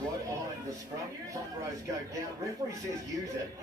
right behind the scrum. Front rows go down. Referee says use it.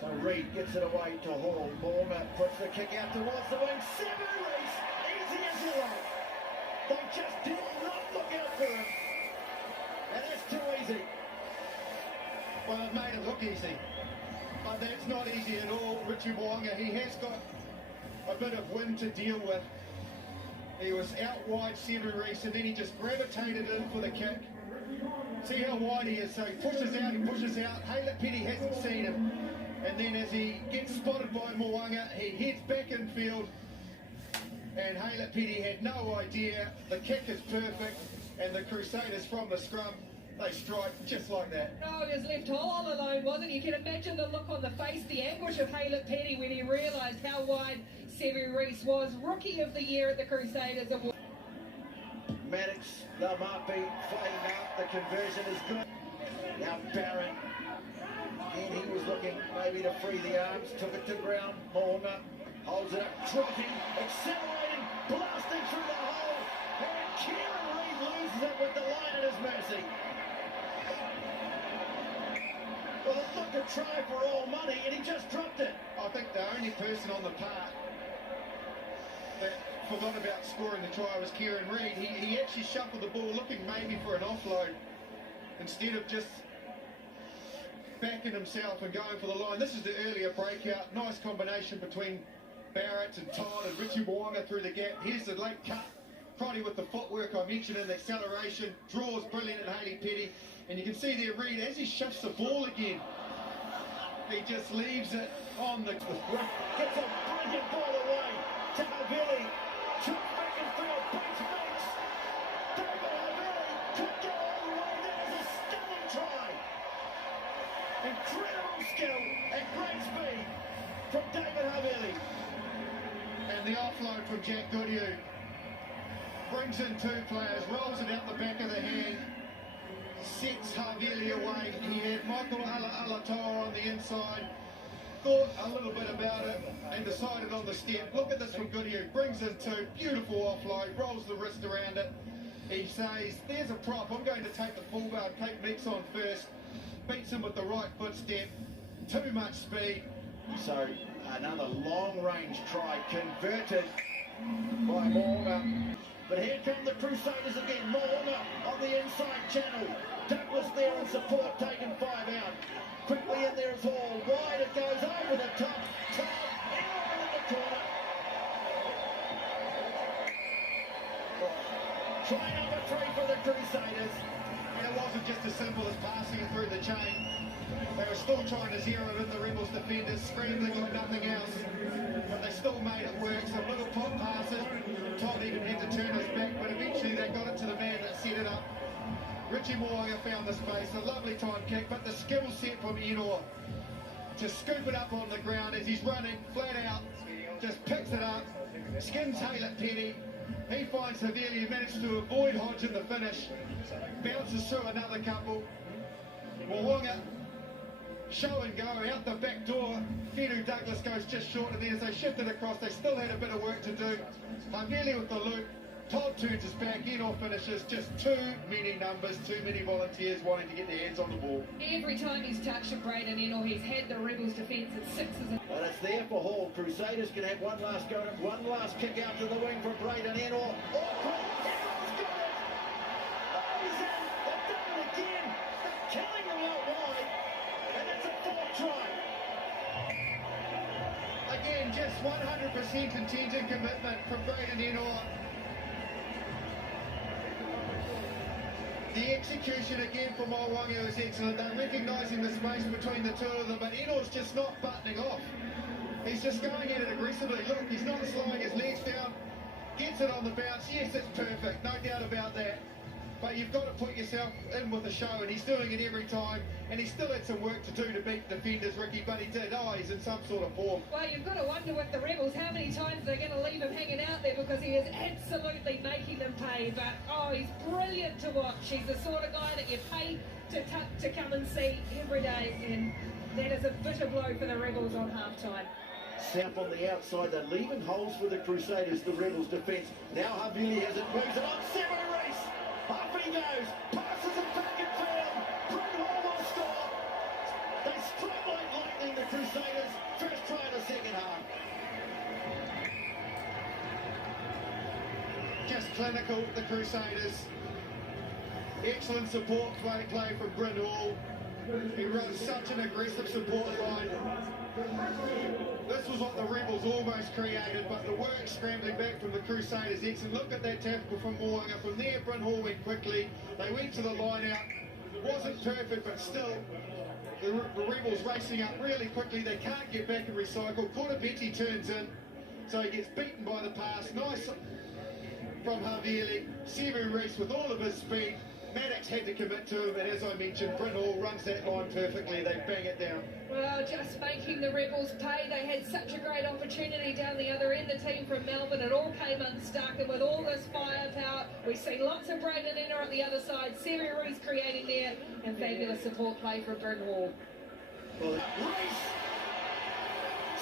So Reid gets it away to Hall. Moonga puts the kick out towards the wing. Seven Reese, easy as you like. They just did not look out for him. And that's too easy. Well, it made it look easy. But that's not easy at all. Richie Mo'unga, he has got a bit of wind to deal with. He was out wide, Sevu Reece, and then he just gravitated in for the kick. See how wide he is, so he pushes out. Haylett Petty hasn't seen him. And then as he gets spotted by Mo'unga, he heads back in field. And Haylett Petty had no idea. The kick is perfect. And the Crusaders from the scrum, they strike just like that. No, he was left all alone, wasn't he? You can imagine the look on the face, the anguish of Haylett Petty when he realised how wide Sevu Reece was. Rookie of the Year at the Crusaders Award. Maddox, the Marpi fading out. The conversion is good. Now Barrett. And he was looking maybe to free the arms. Took it to ground. Mo'unga holds it up. Trotting, accelerating, blasting through the hole. And Kieran Reid loses it with the line at his mercy. Well, it looked a try for all money, and he just dropped it. I think the only person on the park that forgot about scoring the try was Kieran Reid. He actually shuffled the ball looking maybe for an offload instead of just backing himself and going for the line. This is the earlier breakout. Nice combination between Barrett and Todd and Richie Mo'unga through the gap. Here's the late cut. Crotty with the footwork I mentioned and the acceleration. Draws brilliant at Haylett Petty. And you can see there Reid, as he shifts the ball again, he just leaves it on the... Gets a brilliant ball away. Tahavili, chopped back in field, beats Bates. David Havili could go all the way. That is a stunning try. Incredible skill and great speed from David Havili. And the offload from Jack Goodhue. Brings in two players, rolls it out the back of the hand, sets Havili away. He had Michael Alatoa on the inside, thought a little bit about it and decided on the step. Look at this from Goodhue, brings in two, beautiful offload, rolls the wrist around it. He says, there's a prop, I'm going to take the full bar, take Meeks on first, beats him with the right foot step, too much speed. So another long range try converted by Mo'unga. But here come the Crusaders again. Mo'unga on the inside channel. Douglas there in support, taking 5 out. Quickly in there is Hall. Wide it goes over the top. Todd in the corner. Try number 3 for the Crusaders. And it wasn't just as simple as passing it through the chain. They were still trying to zero in the Rebels defenders, scrambling like nothing else. But they still made it work. Some little pop passes. Todd even had to turn his back, but eventually they got it to the man that set it up. Richie Mo'unga found the space, a lovely time kick, but the skill set from Enor to scoop it up on the ground as he's running flat out, just picks it up, skins Haylett Petty. He finds Havili, who managed to avoid Hodge in the finish, bounces through another couple. Mo'unga, show and go out the back door. Fedu Douglas goes just short of there as they shifted across. They still had a bit of work to do. Havili with the loop. Todd turns his back, Enor finishes. Just too many numbers, too many volunteers wanting to get their hands on the ball. Every time he's touched a Braden Enor, he's had the Rebels defence at 6s. But it's there for Hall. Crusaders can have one last go at it. One last kick out to the wing for Braden Enor. Awkward. Enor's got it. Oh, he's in. They've done it again. They're killing them out wide. And it's a 4th try. Again, just 100% contingent commitment from Braden Enor. The execution again for Mo'unga was excellent. They're recognising the space between the two of them, but Enor's just not buttoning off. He's just going at it aggressively. Look, he's not slowing his legs down. Gets it on the bounce. Yes, it's perfect. No doubt about that. But you've got to put yourself in with the show, and he's doing it every time. And he still had some work to do to beat defenders, Ricky, but he did. Oh, he's in some sort of form. Well, you've got to wonder with the Rebels how many times they're going to leave him hanging out there, because he is absolutely making them pay. But, oh, he's brilliant to watch. He's the sort of guy that you pay to come and see every day. And that is a bitter blow for the Rebels on half-time. South on the outside, they're leaving holes for the Crusaders, the Rebels defence. Now Havili has it, moves it on, Sevu Reece. Off he goes, passes it back in field. clinical, the Crusaders. Excellent support play from Bryn Hall. He runs such an aggressive support line. This was what the Rebels almost created, but the work scrambling back from the Crusaders. Excellent. Look at that tackle from Moanga. From there, Bryn Hall went quickly. They went to the line out. Wasn't perfect, but still, the Rebels racing up really quickly. They can't get back and recycle. Korobeti turns in, so he gets beaten by the pass. Nice from Havili. Sevu Reece with all of his speed. Maddox had to commit to him, and as I mentioned, Bryn Hall runs that line perfectly. They bang it down. Well, just making the Rebels pay. They had such a great opportunity down the other end. The team from Melbourne, it all came unstuck, and with all this firepower, we've seen lots of Braden Inner on the other side. Sevu Reece creating there, and fabulous support play from Bryn Hall. Well, Reece!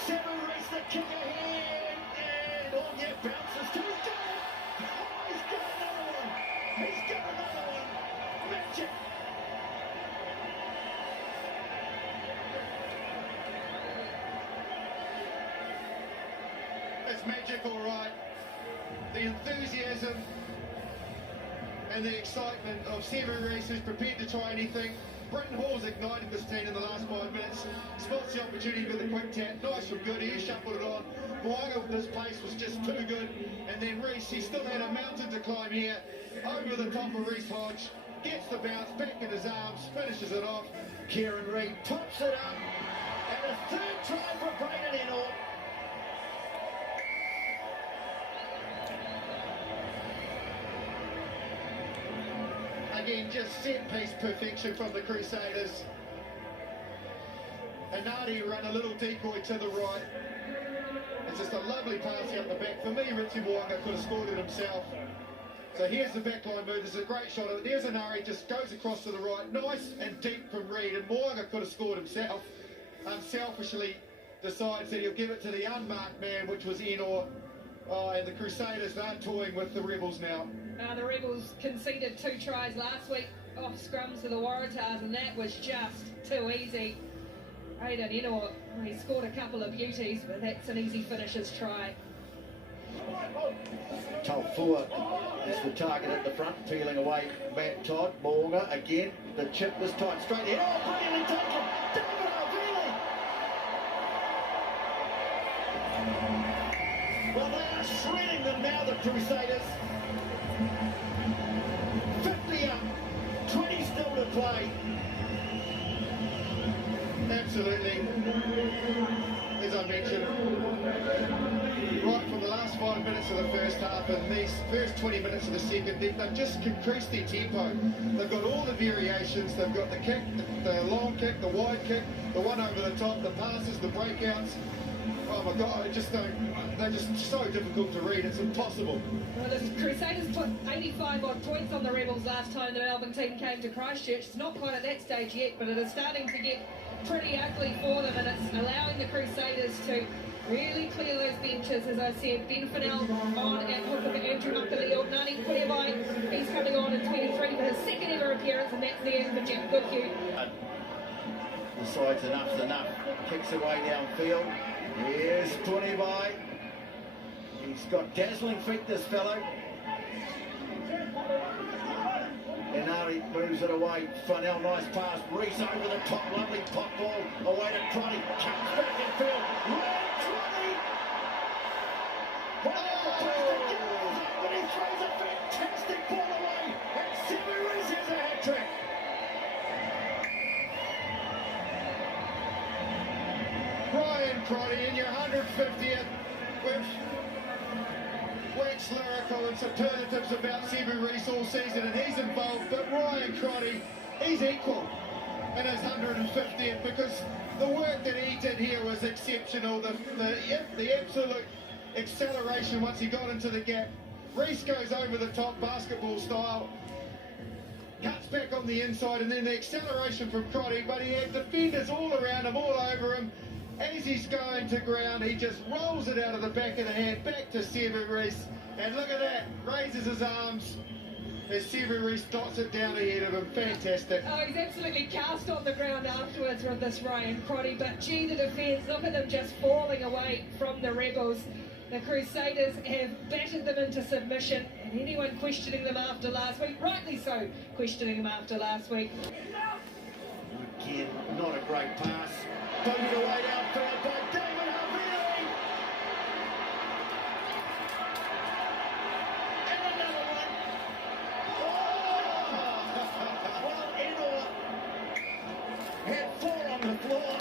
Sevu Reece, the kick ahead, and Moanga bounces to his goal. Oh, he's got another one. He's got another one. Magic. It's magic, all right. The enthusiasm and the excitement of Sevu Reece, who's prepared to try anything. Bryn Hall's ignited this team in the last 5 minutes. Spots the opportunity with a quick tap. Nice from good. He shuffled it on. Moanga with his pace was just too good. And then Reece, he still had a mountain to climb here. Over the top of Reece Hodge. Gets the bounce back in his arms. Finishes it off. Kieran Reid tops it up. And a third try for Braden Inner. Again, just set-piece perfection from the Crusaders. Anadi run a little decoy to the right. It's just a lovely pass out the back. For me, Richie Moanga could have scored it himself. So here's the backline move. There's a great shot of it. There's Anari, just goes across to the right. Nice and deep from Reid. And Moanga could have scored himself. Unselfishly decides that he'll give it to the unmarked man, which was Enor. Oh, and the Crusaders, they're toying with the Rebels now. The Rebels conceded 2 tries last week off scrums to the Waratahs, and that was just too easy. Braden Inner, he scored a couple of beauties, but that's an easy finisher's try. Taufua is the target at the front, peeling away Matt Todd. Moanga again, the chip was tight straight in. Oh, brilliantly taken! David Havili! Well, they are shredding them now, the Crusaders. 50 up, 20 still to play. Absolutely. As I mentioned, right from the last 5 minutes of the first half and these first 20 minutes of the second, they've just increased their tempo. They've got all the variations. They've got the kick, the long kick, the wide kick, the one over the top, the passes, the breakouts. Oh my God, I just don't, they're just so difficult to read. It's impossible. Well, the Crusaders put 85 odd points on the Rebels last time the Melbourne team came to Christchurch. It's not quite at that stage yet, but it is starting to get pretty ugly for them, and it's allowing the Crusaders to really clear those benches. As I said, Ben Fennell on at hooker for Andrew Makaleo. Nani Kulebai, he's coming on in 23 for his second ever appearance, and that's the end for Jeff Goodhue. Decides enough's enough. Kicks away downfield. Here's Kulebai. He's got dazzling feet, this fellow. Inari moves it away. Fennell, nice pass. Reece over the top. Lovely pop ball. Away to Crotty. Comes back in field. Red Crotty! But he throws a fantastic ball away. And Sevu Reece has a hat-trick. Ryan Crotty in your 150th, which wax lyrical and superlatives about Sevu Reece all season, and he's involved, but Ryan Crotty, he's equal in his 150th because the work that he did here was exceptional. The absolute acceleration once he got into the gap. Reece goes over the top, basketball style, cuts back on the inside, and then the acceleration from Crotty, but he had defenders all around him, all over him. As he's going to ground, he just rolls it out of the back of the hand, back to Sevu Reece, and look at that, raises his arms as Sevu Reece dots it down ahead of him. Fantastic. Oh, he's absolutely cast on the ground afterwards with this Ryan Crotty, but gee, the defence, look at them just falling away from the Rebels. The Crusaders have battered them into submission, and anyone questioning them after last week, rightly so, questioning them after last week. Again, not a great pass. Booted away downfield by David Harvey. And another one. Oh! Well, Enor had 4 on the floor,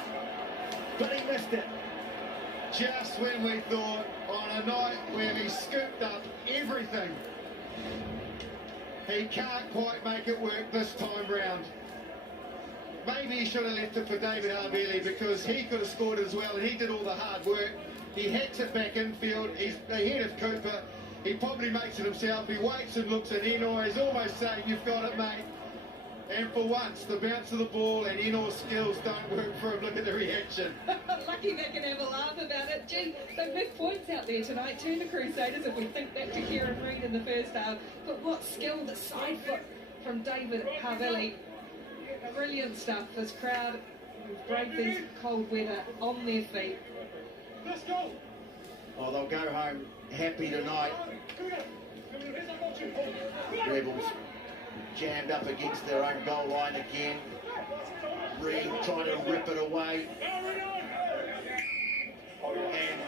but he missed it. Just when we thought, on a night where he scooped up everything, he can't quite make it work this time round. Maybe he should have left it for David Harvey because he could have scored as well, and he did all the hard work. He hacks it back infield, he's ahead of Cooper, he probably makes it himself, he waits and looks at Enor, he's almost saying, you've got it, mate. And for once, the bounce of the ball and Enor's skills don't work for him. Look at the reaction. Lucky they can have a laugh about it. Gee, they've missed points out there tonight too, the Crusaders, if we think back to Kieran Reid in the first half. But what skill, the side foot from David Harvey. Brilliant stuff. This crowd brave this cold weather on their feet. Let's go. Oh, they'll go home happy tonight. Rebels jammed up against their own goal line again. Reid trying to rip it away. And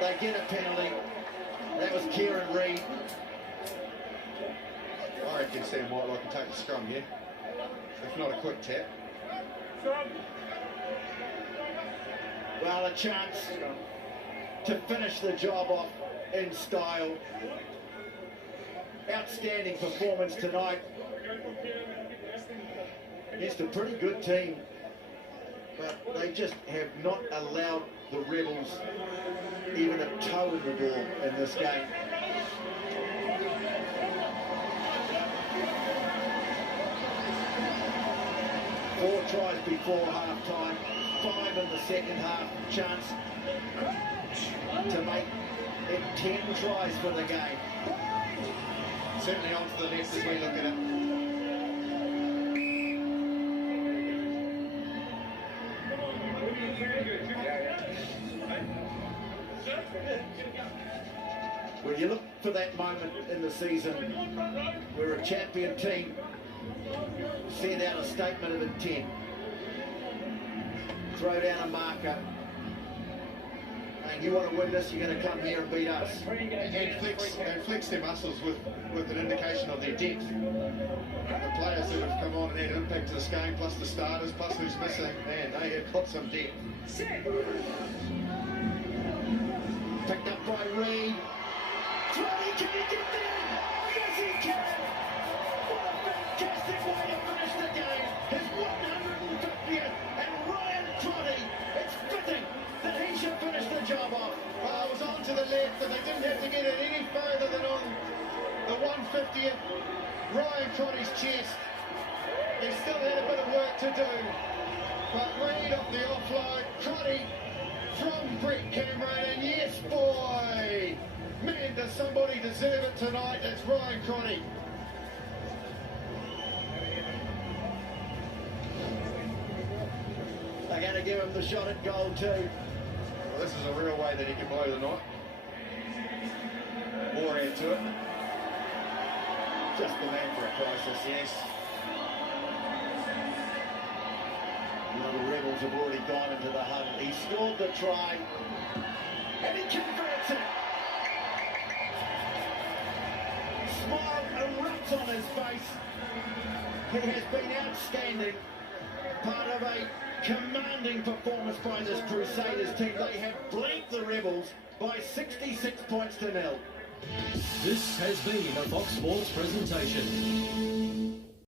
they get a penalty. That was Kieran Reid. I reckon Sam might like to take the scrum here. If not a quick tap. Well, a chance to finish the job off in style. Outstanding performance tonight against a pretty good team, but they just have not allowed the Rebels even a toe in the ball in this game. Four tries before half-time, 5 in the second half. Chance to make it 10 tries for the game. Certainly on to the left as we look at it. When you look for that moment in the season where a champion team send out a statement of intent, throw down a marker, and you want to win this, you're going to come here and beat us. And flex their muscles with an indication of their depth. The players that have come on and had an impact to this game, plus the starters, plus who's missing, man, they have got some depth. Picked up by Reid. Can he get there? Yes, he can! What a fantastic way to finish the game! His 150th, and Ryan Crotty, it's fitting that he should finish the job off. Well, it was on to the left, and they didn't have to get it any further than on the 150th. Ryan Crotty's chest. He still had a bit of work to do. But Reid off the offload, Crotty from Brett Cameron, and yes, boy! Man, does somebody deserve it tonight? It's Ryan Crotty. They're going to give him the shot at goal too. Well, this is a real way that he can blow the night. Or add to it. Just the man for a crisis, yes. Well, the Rebels have already gone into the huddle. He scored the try, and he converts it. Smile erupts on his face. He has been outstanding. Part of a commanding performance by this Crusaders team. They have blanked the Rebels by 66 points to 0. This has been a Fox Sports presentation.